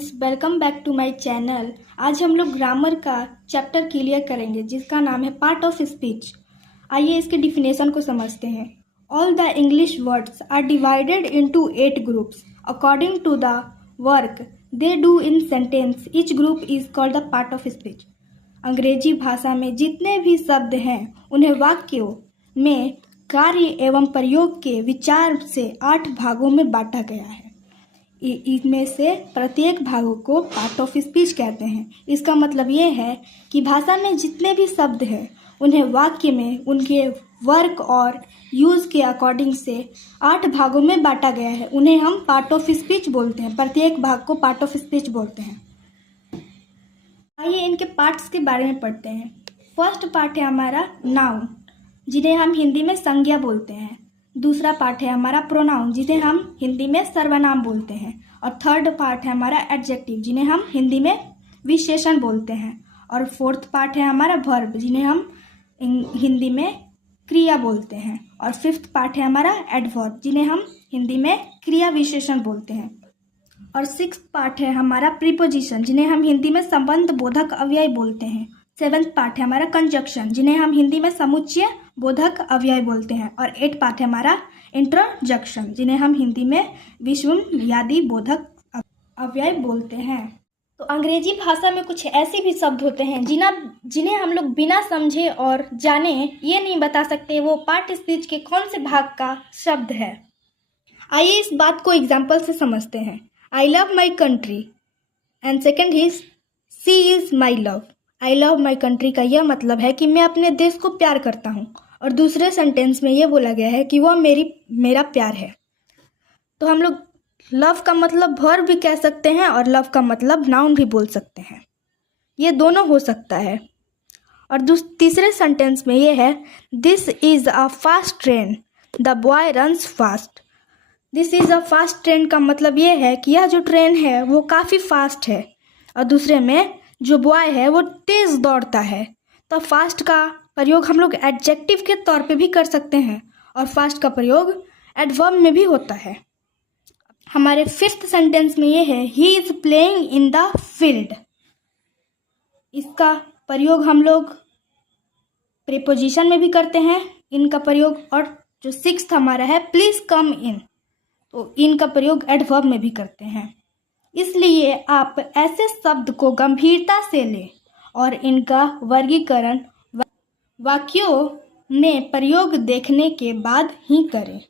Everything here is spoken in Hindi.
Friends, welcome back to my channel. आज हम लोग ग्रामर का चैप्टर क्लियर करेंगे जिसका नाम है पार्ट ऑफ स्पीच। आइए इसके डिफिनेशन को समझते हैं। All the English words are divided into 8 groups according to the work they do in sentence. Each group is called the part of speech. अंग्रेजी भाषा में जितने भी शब्द हैं उन्हें वाक्यों में कार्य एवं प्रयोग के विचार से 8 भागों में बांटा गया है। इनमें से प्रत्येक भागों को पार्ट ऑफ स्पीच कहते हैं। इसका मतलब ये है कि भाषा में जितने भी शब्द हैं उन्हें वाक्य में उनके वर्क और यूज के अकॉर्डिंग से 8 भागों में बांटा गया है। उन्हें हम पार्ट ऑफ स्पीच बोलते हैं। प्रत्येक भाग को पार्ट ऑफ स्पीच बोलते हैं। आइए इनके पार्ट्स के बारे में पढ़ते हैं। फर्स्ट पार्ट है हमारा नाउन, जिन्हें हम हिंदी में संज्ञा बोलते हैं। दूसरा पार्ट है हमारा प्रोनाउन, जिन्हें हम हिंदी में सर्वनाम बोलते हैं। और थर्ड पार्ट है हमारा एडजेक्टिव, जिन्हें हम हिंदी में विशेषण बोलते हैं। और फोर्थ पार्ट है हमारा वर्ब, जिन्हें हम हिंदी में क्रिया बोलते हैं। और फिफ्थ पार्ट है हमारा एडवर्ब, जिन्हें हम हिंदी में क्रिया विशेषण बोलते हैं। और सिक्स्थ पार्ट है हमारा प्रीपोजिशन, जिन्हें हम हिंदी में संबंध बोधक अव्यय बोलते हैं। सेवेंथ पार्ट है हमारा कंजक्शन, जिन्हें हम हिंदी में समुच्चय बोधक अव्यय बोलते हैं। और 8 पार्ट है हमारा इंटरजक्शन, जिन्हें हम हिंदी में विषमयादि बोधक अव्यय बोलते हैं। तो अंग्रेजी भाषा में कुछ ऐसे भी शब्द होते हैं जिन्हें हम लोग बिना समझे और जाने ये नहीं बता सकते वो पार्ट स्पीच के कौन से भाग का शब्द है। आइए इस बात को एग्जाम्पल से समझते हैं। I love my country and second is she is my love. I love my country का यह मतलब है कि मैं अपने देश को प्यार करता हूँ। और दूसरे सेंटेंस में यह बोला गया है कि वह मेरा प्यार है। तो हम लोग लव का मतलब वर्ब भी कह सकते हैं और लव का मतलब नाउन भी बोल सकते हैं। ये दोनों हो सकता है। और तीसरे सेंटेंस में यह है this is a fast train, the boy runs fast. This is a fast train का मतलब यह है कि यह जो ट्रेन है वो काफ़ी फास्ट है। और दूसरे में जो बॉय है वो तेज दौड़ता है। तो फास्ट का प्रयोग हम लोग एडजेक्टिव के तौर पे भी कर सकते हैं और फास्ट का प्रयोग एडवर्ब में भी होता है। हमारे फिफ्थ सेंटेंस में ये है he is playing in the field. इसका प्रयोग हम लोग प्रीपोजिशन में भी करते हैं इनका प्रयोग। और जो सिक्स्थ हमारा है प्लीज कम इन, तो इनका प्रयोग एडवर्ब में भी करते हैं। इसलिए आप ऐसे शब्द को गंभीरता से लें और इनका वर्गीकरण वाक्यों में प्रयोग देखने के बाद ही करें।